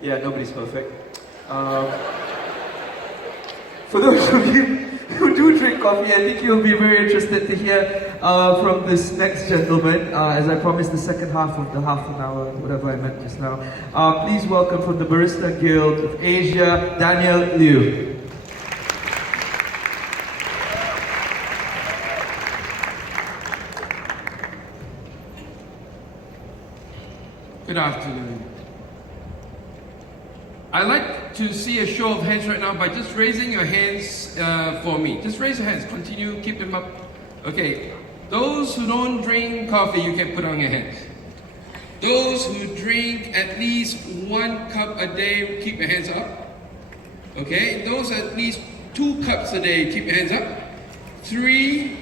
Yeah, nobody's perfect. For those of you who do drink coffee, I think you'll be very interested to hear from this next gentleman. As I promised, the second half of the half an hour, whatever I meant just now. Please welcome from the Barista Guild of Asia, Daniel Liew. Good afternoon. I'd like to see a show of hands right now by just raising your hands for me. Just raise your hands. Continue, keep them up. Okay. Those who don't drink coffee, you can put on your hands. Those who drink at least 1 cup a day, keep your hands up. Okay. Those at least 2 cups a day, keep your hands up. 3,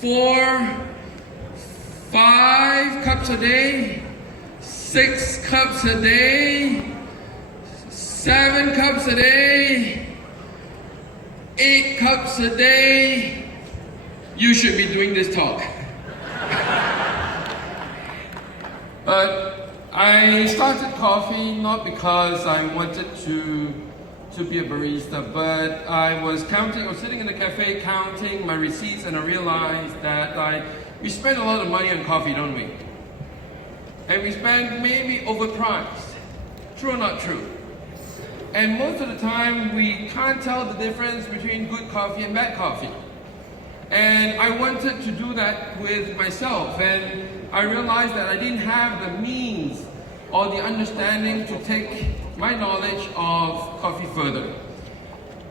4, 5 cups a day. 6 cups a day, 7 cups a day, 8 cups a day. You should be doing this talk. But I started coffee not because I wanted to be a barista, but I was sitting in the cafe counting my receipts, and I realized that we spend a lot of money on coffee, don't we? And we spend maybe overpriced. True or not true? And most of the time, we can't tell the difference between good coffee and bad coffee. And I wanted to do that with myself. And I realized that I didn't have the means or the understanding to take my knowledge of coffee further.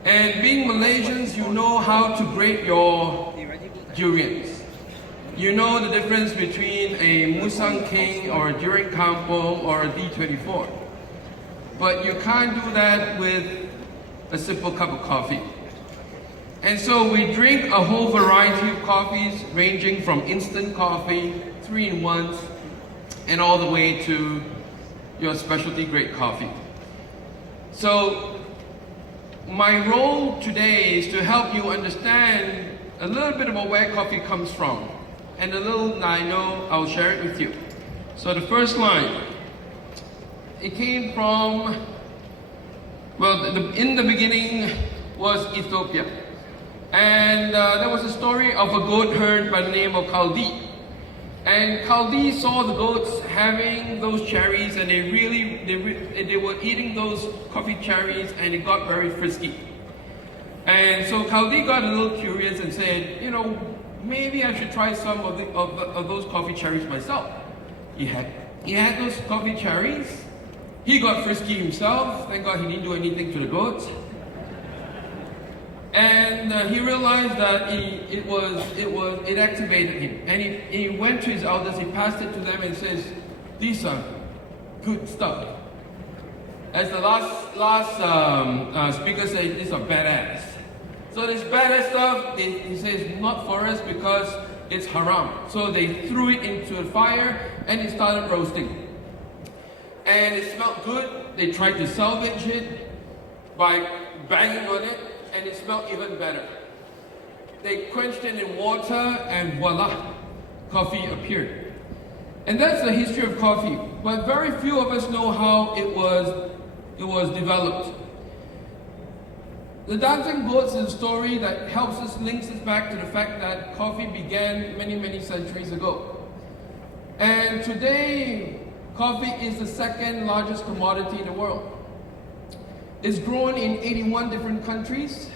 And being Malaysians, you know how to grade your durians. You know the difference between a Musang King or a Durian Kampung or a D24. But you can't do that with a simple cup of coffee. And so we drink a whole variety of coffees, ranging from instant coffee, 3-in-1s, and all the way to your specialty grade coffee. So my role today is to help you understand a little bit about where coffee comes from. And a little I know, I'll share it with you. So the first line, it came from, well, in the beginning was Ethiopia. And there was a story of a goat herd by the name of Kaldi. And Kaldi saw the goats having those cherries, and they were eating those coffee cherries, and it got very frisky. And so Kaldi got a little curious and said, maybe I should try some of those coffee cherries myself. He had those coffee cherries. He got frisky himself. Thank God he didn't do anything to the goats. And he realized that it activated him. And he went to his elders. He passed it to them and says, "These are good stuff." As the last speaker said, "These are badass." So this badass stuff, he says, not for us because it's haram. So they threw it into the fire and it started roasting. And it smelled good. They tried to salvage it by banging on it, and it smelled even better. They quenched it in water, and voila, coffee appeared. And that's the history of coffee. But very few of us know how it was developed. The dancing goats is a story that links us back to the fact that coffee began many, many centuries ago. And today, coffee is the second largest commodity in the world. It's grown in 81 different countries.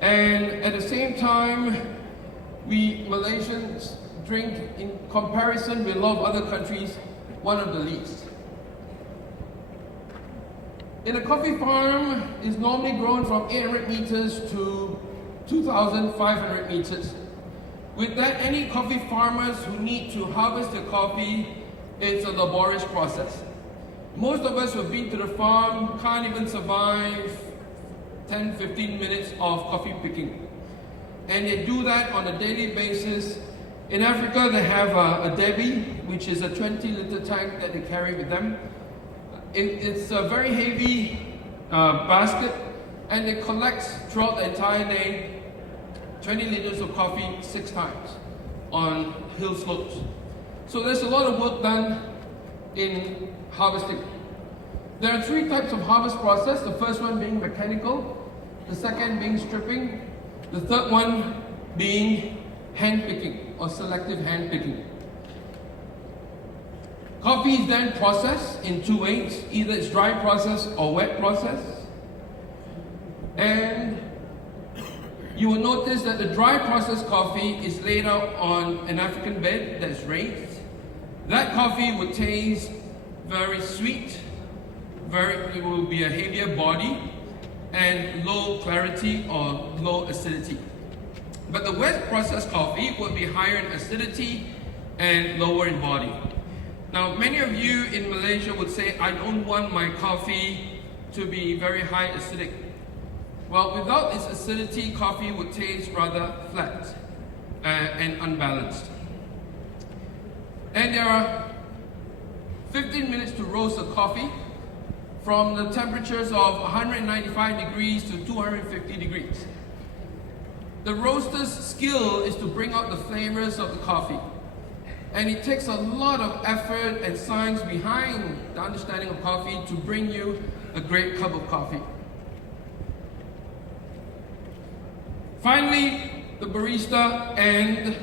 And at the same time, we Malaysians drink, in comparison with a lot of other countries, one of the least. In a coffee farm, is normally grown from 800 meters to 2,500 meters. With that, any coffee farmers who need to harvest the coffee, it's a laborious process. Most of us who have been to the farm can't even survive 10-15 minutes of coffee picking. And they do that on a daily basis. In Africa, they have a Debbie, which is a 20-liter tank that they carry with them. It's a very heavy basket, and it collects throughout the entire day 20 liters of coffee 6 times on hill slopes. So there's a lot of work done in harvesting. There are three types of harvest process. The first one being mechanical, the second being stripping, the third one being hand picking or selective hand picking. Coffee is then processed in two ways. Either it's dry process or wet process. And you will notice that the dry processed coffee is laid out on an African bed that's raised. That coffee will taste very sweet, it will be a heavier body, and low clarity or low acidity. But the wet processed coffee will be higher in acidity and lower in body. Now, many of you in Malaysia would say, I don't want my coffee to be very high acidic. Well, without its acidity, coffee would taste rather flat and unbalanced. And there are 15 minutes to roast a coffee from the temperatures of 195 degrees to 250 degrees. The roaster's skill is to bring out the flavors of the coffee. And it takes a lot of effort and science behind the understanding of coffee to bring you a great cup of coffee. Finally, the barista and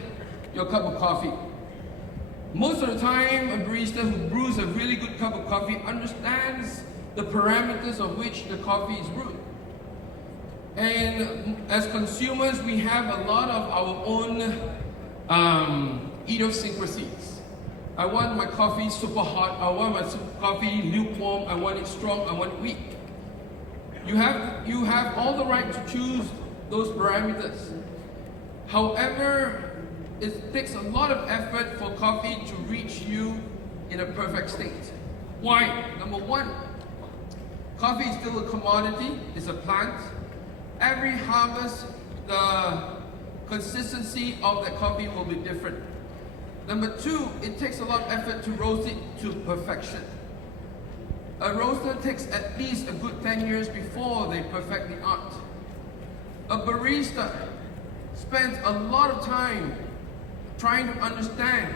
your cup of coffee. Most of the time, a barista who brews a really good cup of coffee understands the parameters of which the coffee is brewed. And as consumers, we have a lot of our own idiosyncrasies. I want my coffee super hot, I want my coffee lukewarm, I want it strong, I want it weak. You have all the right to choose those parameters. However, it takes a lot of effort for coffee to reach you in a perfect state. Why? Number one, coffee is still a commodity, it's a plant. Every harvest, the consistency of that coffee will be different. Number two, it takes a lot of effort to roast it to perfection. A roaster takes at least a good 10 years before they perfect the art. A barista spends a lot of time trying to understand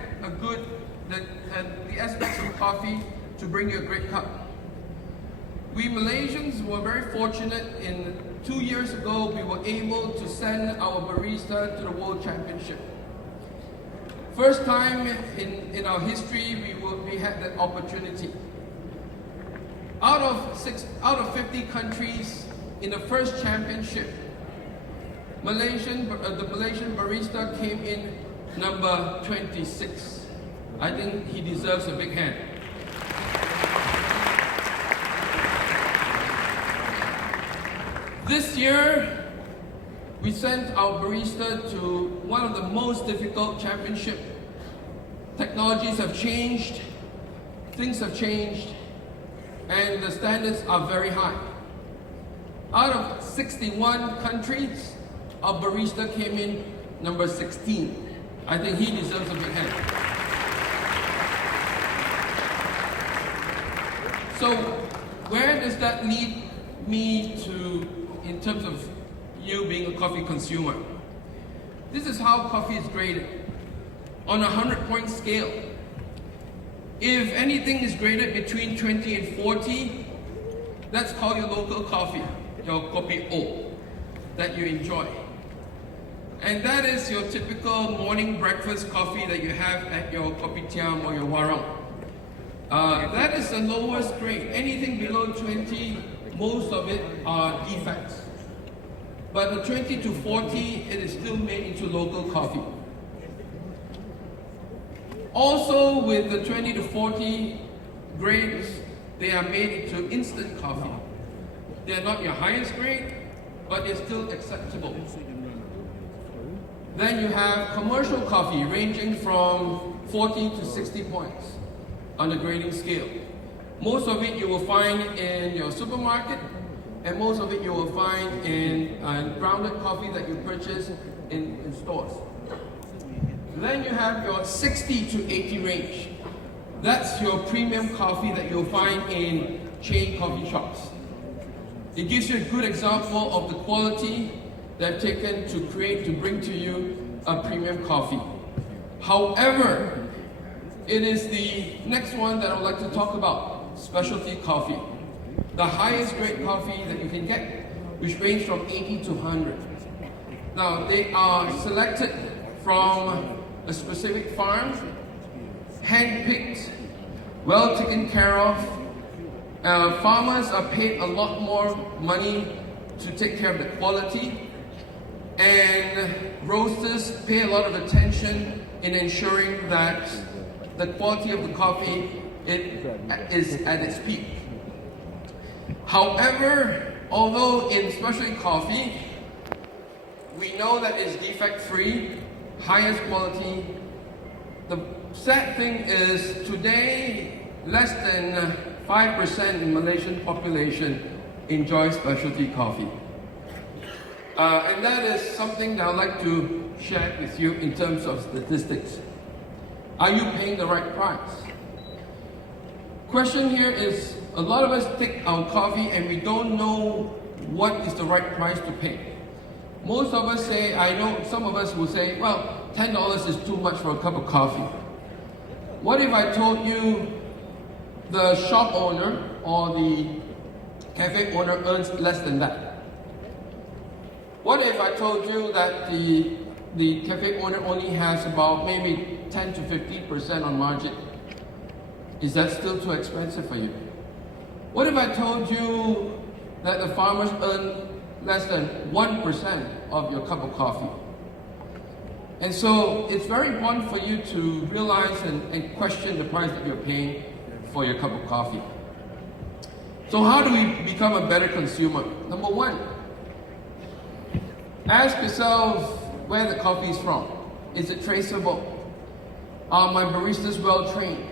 the aspects of coffee to bring you a great cup. We Malaysians were very fortunate. 2 years ago, we were able to send our barista to the World Championship. First time in our history, we had that opportunity. Out of 50 countries in the first championship, the Malaysian barista came in number 26. I think he deserves a big hand. This year, we sent our barista to one of the most difficult championships. Technologies have changed, things have changed, and the standards are very high. Out of 61 countries, our barista came in number 16. I think he deserves a big hand. So, where does that lead me to in terms of you being a coffee consumer? This is how coffee is graded. On a 100-point scale, if anything is graded between 20 and 40, that's called your local coffee, your kopi O, that you enjoy. And that is your typical morning breakfast coffee that you have at your kopitiam or your warung. That is the lowest grade. Anything below 20, most of it are defects. But the 20 to 40, it is still made into local coffee. Also, with the 20 to 40 grades, they are made into instant coffee. They are not your highest grade, but they're still acceptable. Then you have commercial coffee ranging from 40 to 60 points on the grading scale. Most of it you will find in your supermarket, and most of it you will find in grounded coffee that you purchase in stores. Then you have your 60 to 80 range. That's your premium coffee that you'll find in chain coffee shops. It gives you a good example of the quality they've taken to bring to you a premium coffee. However, it is the next one that I would like to talk about. specialty coffee, the highest grade coffee that you can get, which range from 80 to 100. Now, they are selected from a specific farm, hand-picked, well taken care of. Farmers are paid a lot more money to take care of the quality, and roasters pay a lot of attention in ensuring that the quality of the coffee is at its peak. However, although in specialty coffee, we know that it's defect-free, highest quality, the sad thing is today, less than 5% in Malaysian population enjoy specialty coffee. And that is something that I'd like to share with you in terms of statistics. Are you paying the right price? Question here is, a lot of us take our coffee and we don't know what is the right price to pay. Most of us say, I know some of us will say, well, $10 is too much for a cup of coffee. What if I told you the shop owner or the cafe owner earns less than that? What if I told you that the cafe owner only has about maybe 10 to 15% on margin? Is that still too expensive for you? What if I told you that the farmers earn less than 1% of your cup of coffee? And so it's very important for you to realize and question the price that you're paying for your cup of coffee. So how do we become a better consumer? Number one, ask yourself where the coffee is from. Is it traceable? Are my baristas well trained?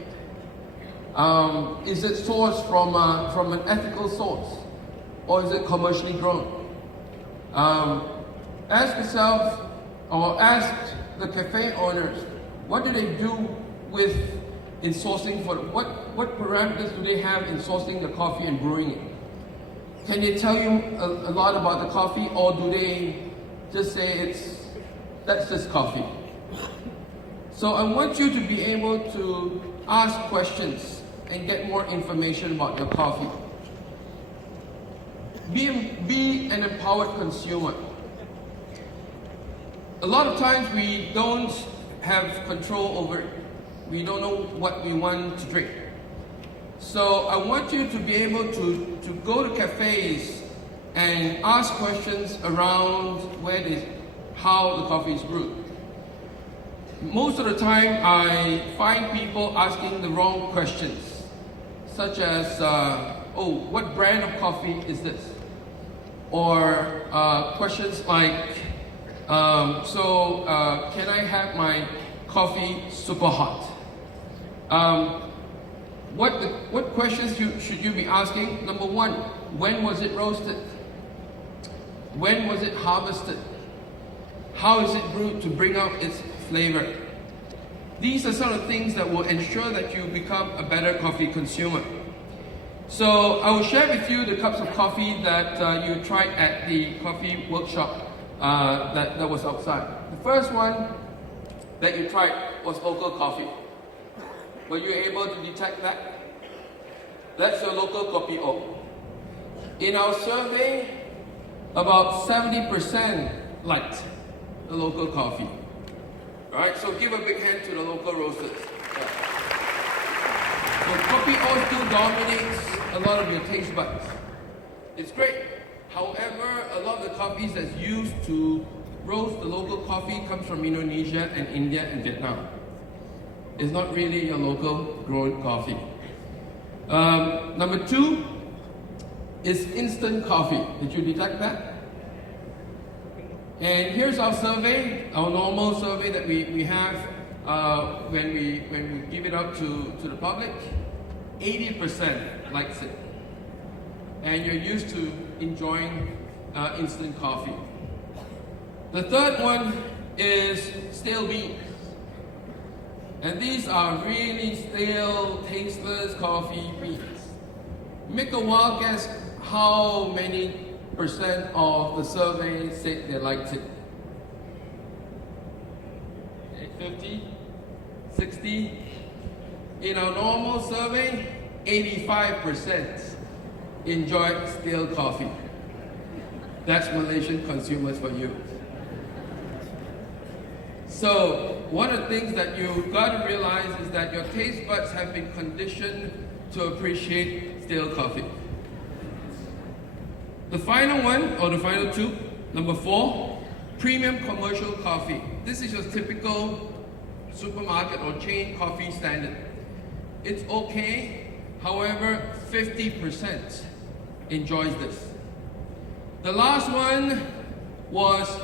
Is it sourced from an ethical source? Or is it commercially grown? Ask yourself, or ask the cafe owners, what do they do in sourcing for what parameters do they have in sourcing the coffee and brewing it? Can they tell you a lot about the coffee, or do they just say that's just coffee? So I want you to be able to ask questions and get more information about your coffee. Be an empowered consumer. A lot of times we don't have control over it. We don't know what we want to drink. So I want you to be able to go to cafes and ask questions around how the coffee is brewed. Most of the time I find people asking the wrong questions, such as, what brand of coffee is this? Or questions like, can I have my coffee super hot? What questions should you be asking? Number one, when was it roasted? When was it harvested? How is it brewed to bring out its flavor? These are some of the things that will ensure that you become a better coffee consumer. So I will share with you the cups of coffee that you tried at the coffee workshop that was outside. The first one that you tried was local coffee. Were you able to detect that? That's your local kopi O. In our survey, about 70% liked the local coffee. Alright, so give a big hand to the local roasters. Yeah. So kopi O still dominates a lot of your taste buds. It's great. However, a lot of the coffees that's used to roast the local coffee comes from Indonesia and India and Vietnam. It's not really a local grown coffee. Number two is instant coffee. Did you detect that? And here's our survey, our normal survey that we have when we give it out to the public. 80% likes it. And you're used to enjoying instant coffee. The third one is stale beans. And these are really stale, tasteless coffee beans. Make a wild guess how many percent of the survey said they liked it. 50? 60? In our normal survey, 85% enjoy stale coffee. That's Malaysian consumers for you. So one of the things that you've got to realize is that your taste buds have been conditioned to appreciate stale coffee. The final one, or the final two, number 4, premium commercial coffee. This is your typical supermarket or chain coffee standard. It's okay, however, 50% enjoys this. The last one was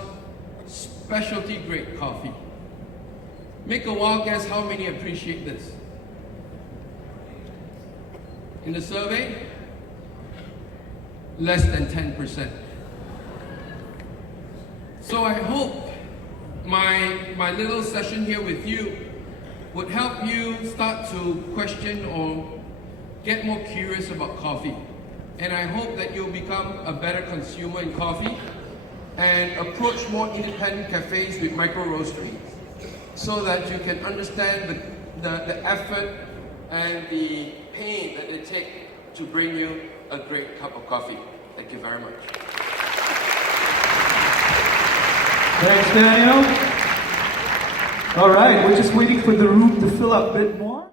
specialty grade coffee. Make a wild guess how many appreciate this. In the survey, less than 10%. So I hope my little session here with you would help you start to question or get more curious about coffee. And I hope that you'll become a better consumer in coffee and approach more independent cafes with micro roasteries so that you can understand the effort and the pain that it takes to bring you a great cup of coffee. Thank you very much. Thanks, Daniel. All right, we're just waiting for the room to fill up a bit more.